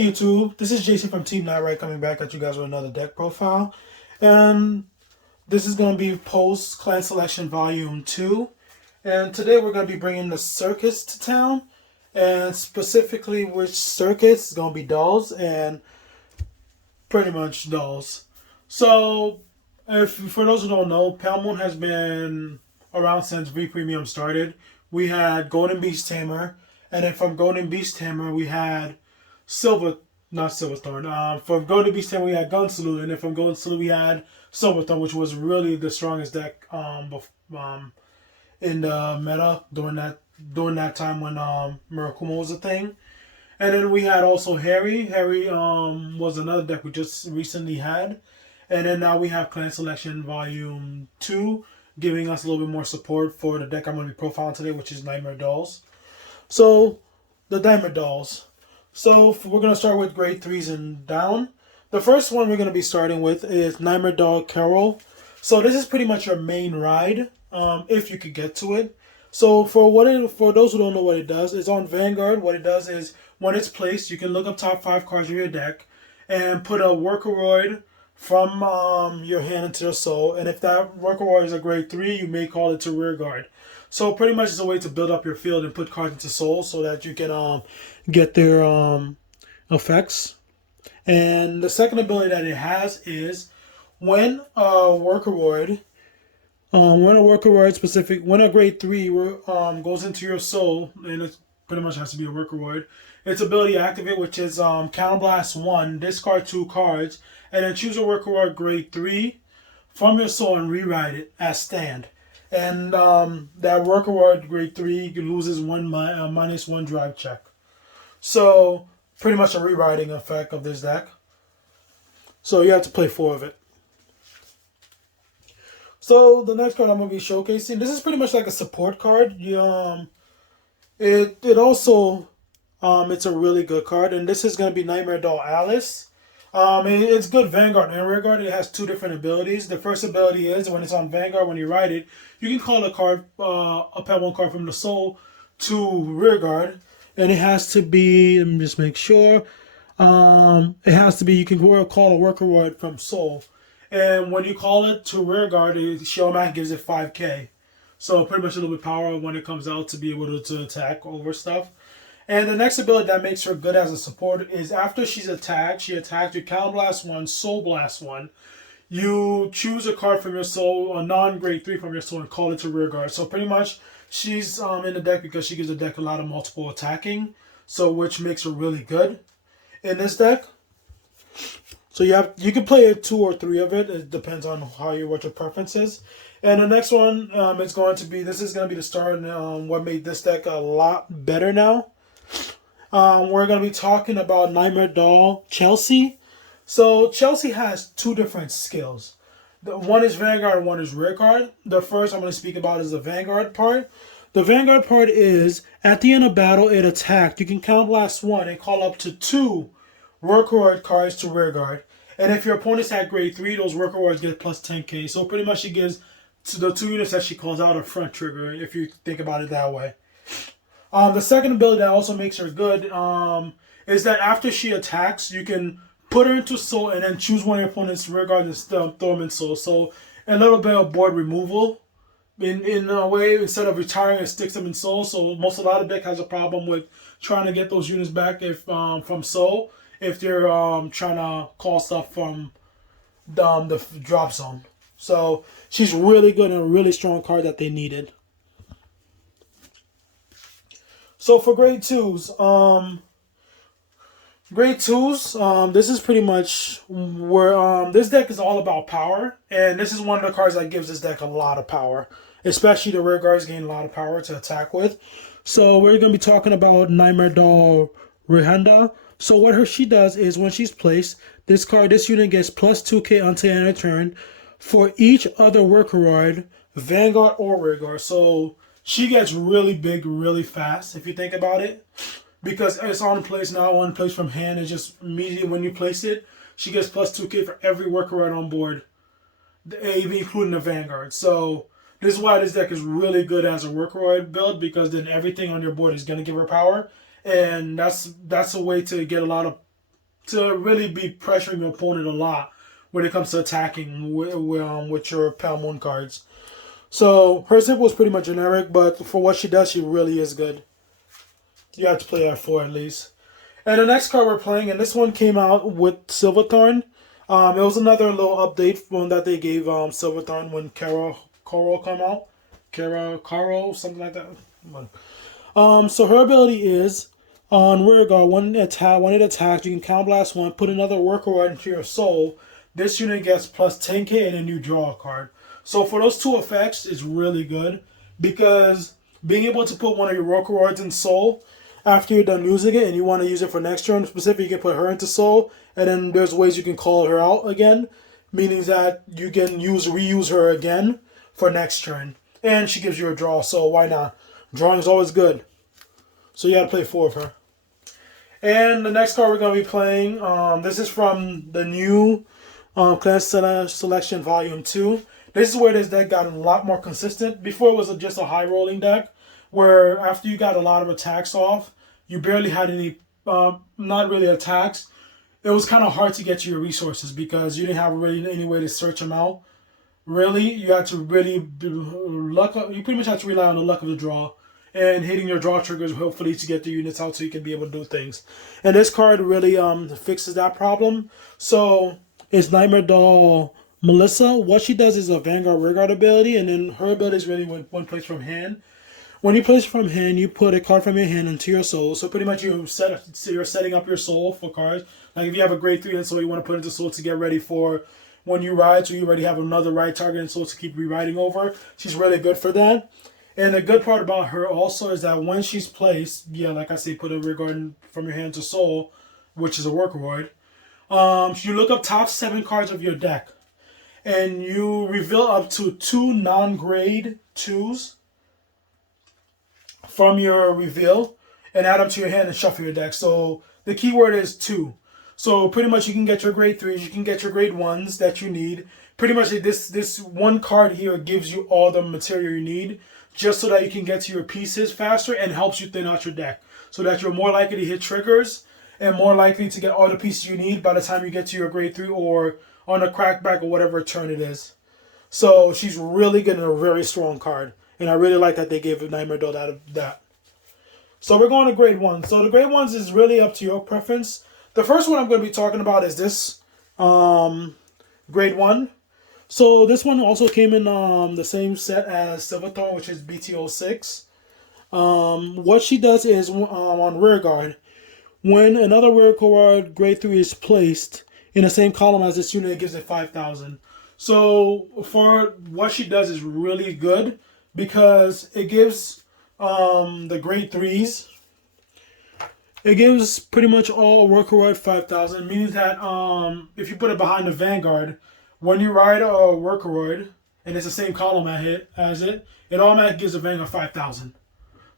Hey YouTube, this is Jason from Team Night Right coming back at you guys with another deck profile. And this is going to be Post Clan Selection Volume 2. And today we're going to be bringing the circus to town. And specifically which circus is going to be dolls and pretty much dolls. So, if for those who don't know, Pale Moon has been around since V Premium started. We had Golden Beast Tamer. And then from Golden Beast Tamer we had Silver, not Silverthorn. From Golden Beast Tamer we had Gun Salute, and then from Golden Salute we had Silverthorn, which was really the strongest deck in the meta during that time when Murakuma was a thing. And then we had also Harry. Harry was another deck we just recently had. And then now we have Clan Selection Volume 2, giving us a little bit more support for the deck I'm going to be profiling today, which is Nightmare Dolls. So, the Nightmare Dolls. So, we're going to start with grade 3s and down. The first one we're going to be starting with is Nightmare Doll Carol. So, this is pretty much your main ride, if you could get to it. So, for those who don't know what it does, it's on Vanguard. What it does is, when it's placed, you can look up top 5 cards of your deck and put a Workoroid from your hand into the soul. And if that Workoroid is a grade 3, you may call it to rear guard. So pretty much it's a way to build up your field and put cards into soul so that you can get their effects. And the second ability that it has is when a Workoroid, when a grade 3 goes into your soul, and it pretty much has to be a Workoroid, its ability activate, which is Counterblast 1, discard 2 cards, and then choose a Workoroid grade 3 from your soul and rewrite it as stand. And that Workoroid grade 3 loses minus 1 drive check. So, pretty much a rewriting effect of this deck. So, you have to play 4 of it. So, the next card I'm going to be showcasing, this is pretty much like a support card. It also, it's a really good card. And this is going to be Nightmare Doll Alice. It's good Vanguard and Rearguard. It has 2 different abilities. The first ability is when it's on Vanguard, when you write it, you can call a card, a pet 1 card from the soul to Rearguard, and it has to be. Let me just make sure. It has to be. You can call a Workoroid from soul, and when you call it to Rearguard, she automatically gives it 5k. So pretty much a little bit power when it comes out to be able to attack over stuff. And the next ability that makes her good as a support is after she attacks, you Counterblast 1, Soul Blast 1. You choose a card from your soul, a non-grade 3 from your soul, and call it to rearguard. So pretty much, she's in the deck because she gives the deck a lot of multiple attacking, so which makes her really good in this deck. So you can play 2 or 3 of it. It depends on what your preference is. And the next one is going to be the start and what made this deck a lot better now. We're going to be talking about Nightmare Doll Chelsea. So Chelsea has 2 different skills. One is Vanguard and one is Rearguard. The first I'm going to speak about is the Vanguard part. The Vanguard part is, at the end of battle, it attacked. You can Counterblast 1 and call up to 2 Workoroid cards to Rearguard. And if your opponent's at grade 3, those Workoroids get plus 10k. So pretty much she gives to the 2 units that she calls out a front trigger, if you think about it that way. The second ability that also makes her good is that after she attacks, you can put her into soul and then choose one of your opponent's rear guard and throw them in soul. So a little bit of board removal in a way, instead of retiring, it sticks them in soul. So a lot of deck has a problem with trying to get those units back if from soul if they're trying to call stuff from the drop zone. So she's really good and a really strong card that they needed. So for grade 2s, this is pretty much where this deck is all about power, and this is one of the cards that gives this deck a lot of power, especially the rear guards gain a lot of power to attack with. So we're going to be talking about Nightmare Doll Rehenda. So what she does is when she's placed, this unit gets plus 2k until end of turn for each other Workoroid, Vanguard or Rearguard. So she gets really big really fast if you think about it, because it's on place now, one place from hand. It's just immediately when you place it, she gets plus 2k for every Workoroid on board, even including the Vanguard. So this is why this deck is really good as a Workoroid build, because then everything on your board is going to give her power, and that's a way to get a lot of to really be pressuring your opponent a lot when it comes to attacking with your Pale Moon cards. So her simple is pretty much generic, but for what she does, she really is good. You have to play her 4 at least. And the next card we're playing, and this one came out with Silverthorn. It was another little update from that they gave Silverthorn when Coral come out. Coral, something like that. So her ability is on rear guard, when it attacks, you can Counter Blast 1, put another worker right into your soul. This unit gets plus 10k and then you draw a card. So for those 2 effects, it's really good because being able to put one of your worker roids in soul after you're done using it and you want to use it for next turn, specifically you can put her into soul, and then there's ways you can call her out again, meaning that you can reuse her again for next turn. And she gives you a draw, so why not? Drawing is always good. So you gotta play 4 of her. And the next card we're gonna be playing, this is from the new Class Selection Volume 2. This is where this deck got a lot more consistent. Before it was just a high rolling deck, where after you got a lot of attacks off, you barely had any, not really attacks. It was kind of hard to get to your resources because you didn't have really any way to search them out. Really, you had to really you pretty much had to rely on the luck of the draw and hitting your draw triggers, hopefully, to get the units out so you can be able to do things. And this card really fixes that problem. So it's Nightmare Doll Melissa. What she does is a Vanguard Rearguard ability, and then her ability is really one place from hand. When you place from hand, you put a card from your hand into your soul. So pretty much you're setting up your soul for cards. Like if you have a grade 3 and soul, you want to put into soul to get ready for when you ride, so you already have another ride target and soul to keep rewriting over. She's really good for that. And the good part about her also is that when she's placed, yeah, like I say, put a Rearguard from your hand to soul, which is a Workroid. You look up top 7 cards of your deck, and you reveal up to 2 non-grade 2s from your reveal and add them to your hand and shuffle your deck. So the keyword is 2. So pretty much you can get your grade 3s, you can get your grade 1s that you need. Pretty much this one card here gives you all the material you need just so that you can get to your pieces faster and helps you thin out your deck so that you're more likely to hit triggers and more likely to get all the pieces you need by the time you get to your grade 3 or on a crackback or whatever turn it is. So she's really good and a very strong card. And I really like that they gave Nightmare Doll that. So we're going to grade 1. So the grade 1s is really up to your preference. The first one I'm going to be talking about is this grade 1. So this one also came in the same set as Silverthorn, which is BT06. What she does is on rear guard, when another rear guard grade 3 is placed in the same column as this unit, it gives it 5,000. So for what she does is really good because it gives the grade 3s, it gives pretty much all Workroid 5,000, meaning that if you put it behind the Vanguard, when you ride a Workroid and it's the same column as it automatically gives the Vanguard 5,000.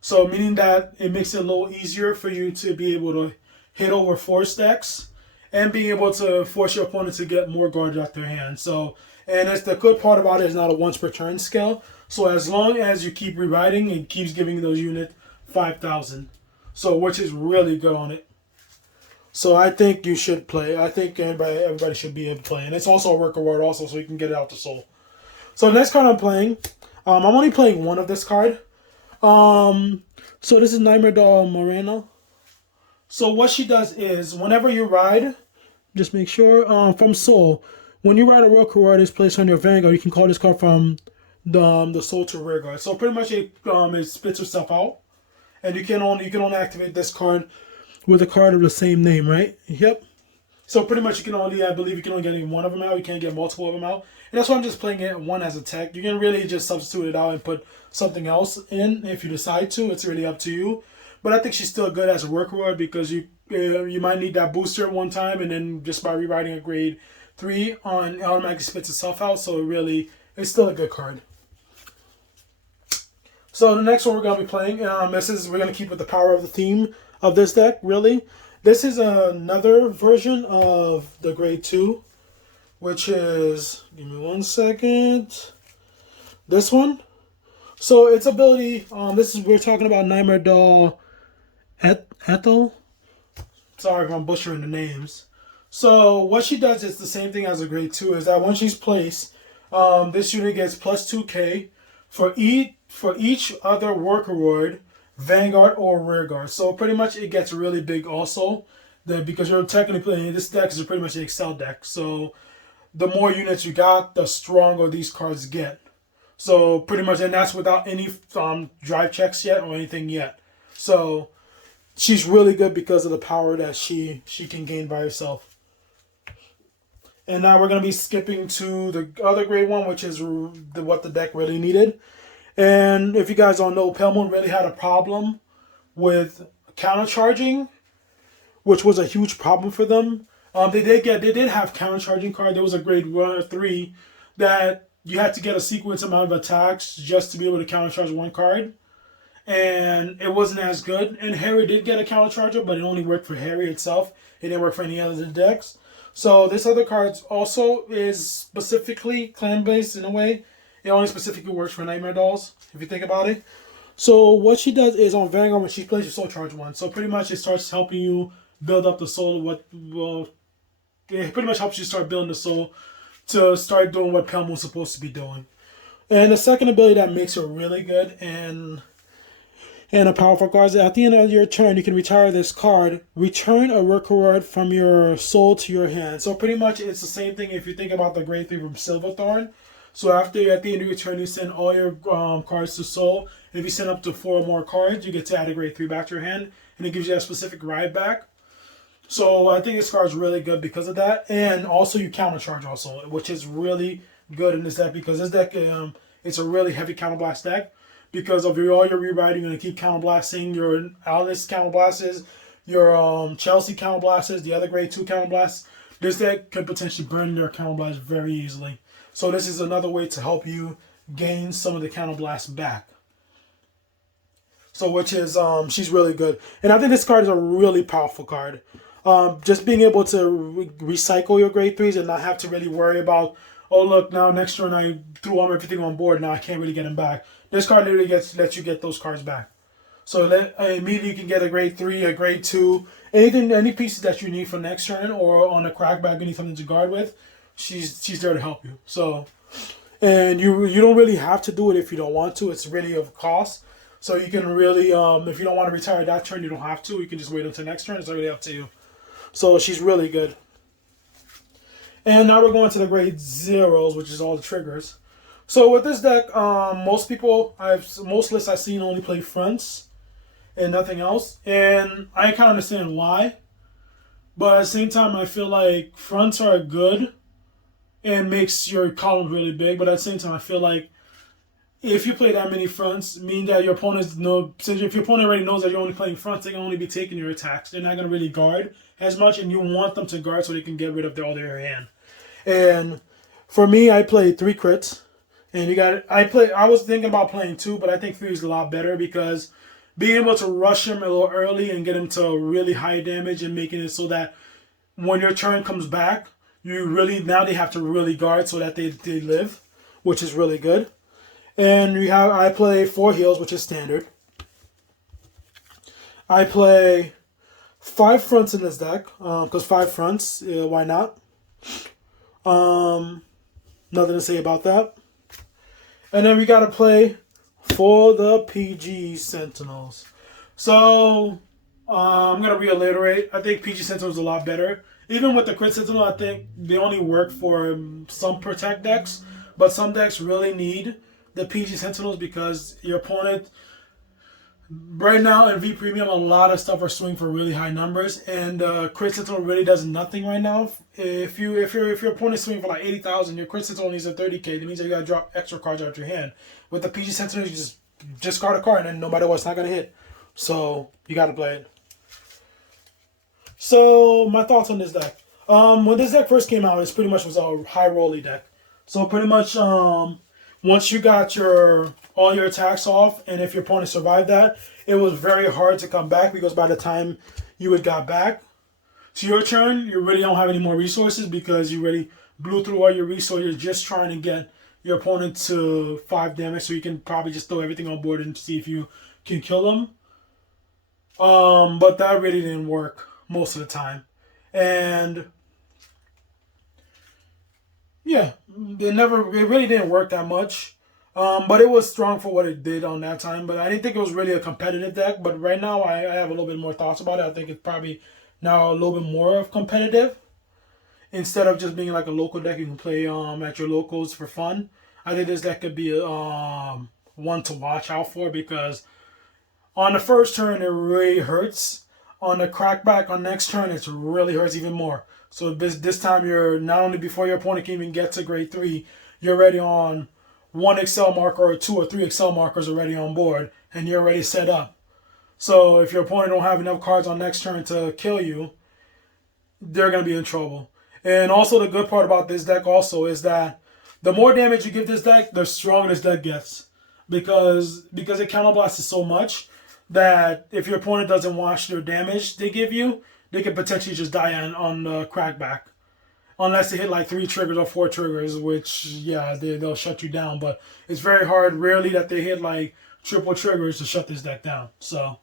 So meaning that it makes it a little easier for you to be able to hit over 4 stacks and being able to force your opponent to get more guards out their hand. So, and it's the good part about it is not a once per turn scale. So as long as you keep rewriting, it keeps giving those units 5,000. So which is really good on it. So I think you should play. I think everybody should be able to play. And it's also a worker word also, so you can get it out to soul. So the next card I'm playing, I'm only playing one of this card. So this is Nightmare Doll Morena. So what she does is, whenever you ride, just make sure, from soul, when you ride a worker word is placed on your Vanguard, you can call this card from the soul to rear guard. So pretty much it spits itself out. And you can only activate this card with a card of the same name, right? Yep. So pretty much you can only, I believe you can only get one of them out. You can't get multiple of them out. And that's why I'm just playing it one as a tech. You can really just substitute it out and put something else in if you decide to. It's really up to you. But I think she's still good as a worker because you might need that booster at one time, and then just by rewriting a grade 3 it automatically spits itself out. So it's still a good card. So the next one we're going to be playing, we're going to keep with the power of the theme of this deck, really. This is another version of the grade 2, which is, give me one second, this one. So its ability, we're talking about Nightmare Doll Ethel. Sorry if I'm butchering the names. So what she does is the same thing as a grade 2, is that when she's placed, this unit gets plus 2k for each other work reward, vanguard or rear guard. So pretty much it gets really big also, that because you're technically playing this deck is pretty much an Excel deck. So the more units you got, the stronger these cards get. So pretty much, and that's without any drive checks yet or anything yet. So she's really good because of the power that she can gain by herself. And now we're going to be skipping to the other grade 1, which is what the deck really needed. And if you guys don't know, Pale Moon really had a problem with counter charging, which was a huge problem for them. They did have counter charging card. There was a grade 3 that you had to get a sequence amount of attacks just to be able to counter charge one card, and it wasn't as good. And Harry did get a counter charger, but it only worked for Harry itself. It didn't work for any other decks. So this other card also is specifically clan based in a way. It only specifically works for Nightmare Dolls, if you think about it. So what she does is on Vanguard when she plays your Soul Charge 1. So pretty much it starts helping you build up the soul. It pretty much helps you start building the soul to start doing what Pale Moon's supposed to be doing. And the second ability that makes her really good and a powerful card is at the end of your turn, you can retire this card. Return a work reward from your soul to your hand. So pretty much it's the same thing if you think about the grade 3 from Silverthorn. So at the end of your turn, you send all your cards to soul. If you send up to 4 more cards, you get to add a grade 3 back to your hand. And it gives you a specific ride back. So I think this card is really good because of that. And also you counter charge also, which is really good in this deck because this deck, it's a really heavy counter blast deck. Because of all your rewriting, you're going to keep counterblasting your Alice counterblasts, your Chelsea counterblasts, the other grade 2 counterblasts. This deck could potentially burn your counterblast very easily. So this is another way to help you gain some of the counterblasts back. So which is, she's really good. And I think this card is a really powerful card. Just being able to recycle your grade 3s and not have to really worry about, oh look, now next turn I threw everything on board, now I can't really get them back. This card literally lets you get those cards back. So immediately you can get a grade 3, a grade 2, any pieces that you need for next turn or on a crackback, you need something to guard with, she's there to help you. So, and you don't really have to do it if you don't want to. It's really of cost. So you can really, if you don't want to retire that turn, you don't have to. You can just wait until next turn. It's really up to you. So she's really good. And now we're going to the grade 0s, which is all the triggers. So with this deck, most lists I've seen only play fronts and nothing else, and I kind of understand why. But at the same time, I feel like fronts are good and makes your columns really big. But at the same time, I feel like if you play that many fronts, mean that your opponents know. Since if your opponent already knows that you're only playing fronts, they can only be taking your attacks. They're not gonna really guard as much, and you want them to guard so they can get rid of all their hand. And for me, I played 3 crits. And I was thinking about playing 2, but I think 3 is a lot better because being able to rush him a little early and get him to really high damage and making it so that when your turn comes back, now they have to really guard so that they live, which is really good. And I play 4 heals, which is standard. I play 5 fronts in this deck, because 5 fronts, why not? Nothing to say about that. And then we got to play for the PG Sentinels. So, I'm going to reiterate. I think PG Sentinels is a lot better. Even with the Crit Sentinel, I think they only work for some Protect decks. But some decks really need the PG Sentinels because your opponent... Right now in V Premium, a lot of stuff are swinging for really high numbers, and Crit Sentinel really does nothing right now. If your opponent's swinging for like 80,000, your Crit Sentinel needs a 30k. That means that you gotta drop extra cards out your hand. With the PG Sentinel, you just discard a card, and then no matter what, it's not gonna hit. So you gotta play it. So my thoughts on this deck. When this deck first came out, it pretty much was a high rolly deck. So pretty much once you got all your attacks off, and if your opponent survived that, it was very hard to come back because by the time you had got back to your turn, you really don't have any more resources because you already blew through all your resources just trying to get your opponent to 5 damage, so you can probably just throw everything on board and see if you can kill them. But that really didn't work most of the time. And Yeah, it really didn't work that much. But it was strong for what it did on that time. But I didn't think it was really a competitive deck. But right now, I have a little bit more thoughts about it. I think it's probably now a little bit more of competitive instead of just being like a local deck you can play at your locals for fun. I think this deck could be one to watch out for because on the first turn it really hurts. On the crackback on next turn it really hurts even more. So this time you're not only before your opponent can even get to grade 3, you're already on one Excel marker or 2 or 3 Excel markers already on board and you're already set up. So if your opponent don't have enough cards on next turn to kill you, they're gonna be in trouble. And also the good part about this deck also is that the more damage you give this deck, the stronger this deck gets. Because it counterblasts so much that if your opponent doesn't watch their damage they give you, they could potentially just die on the crackback. Unless they hit like 3 triggers or 4 triggers, which yeah, they'll shut you down. But it's very hard, rarely that they hit like triple triggers to shut this deck down. So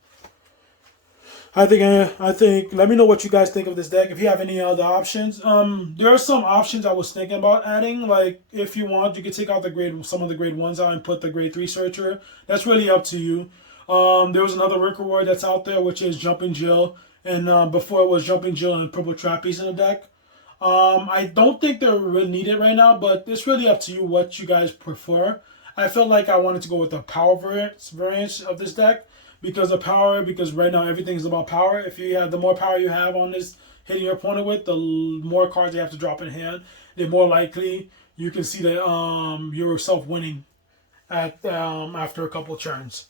I think. Let me know what you guys think of this deck. If you have any other options, there are some options I was thinking about adding. Like if you want, you could take out some of the grade ones out and put the grade 3 searcher. That's really up to you. There was another Rick reward that's out there, which is Jumping Jill, and before it was Jumping Jill and Purple Trapeze in the deck. I don't think they're really needed right now, but it's really up to you what you guys prefer. I felt like I wanted to go with the power variant of this deck because right now everything is about power. If you have the more power you have on this hitting your opponent with, the more cards you have to drop in hand, the more likely you can see that yourself winning at after a couple turns.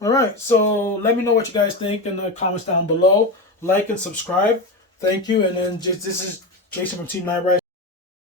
All right, so let me know what you guys think in the comments down below. Like and subscribe. Thank you, and then this is Jason from Team Night Rise.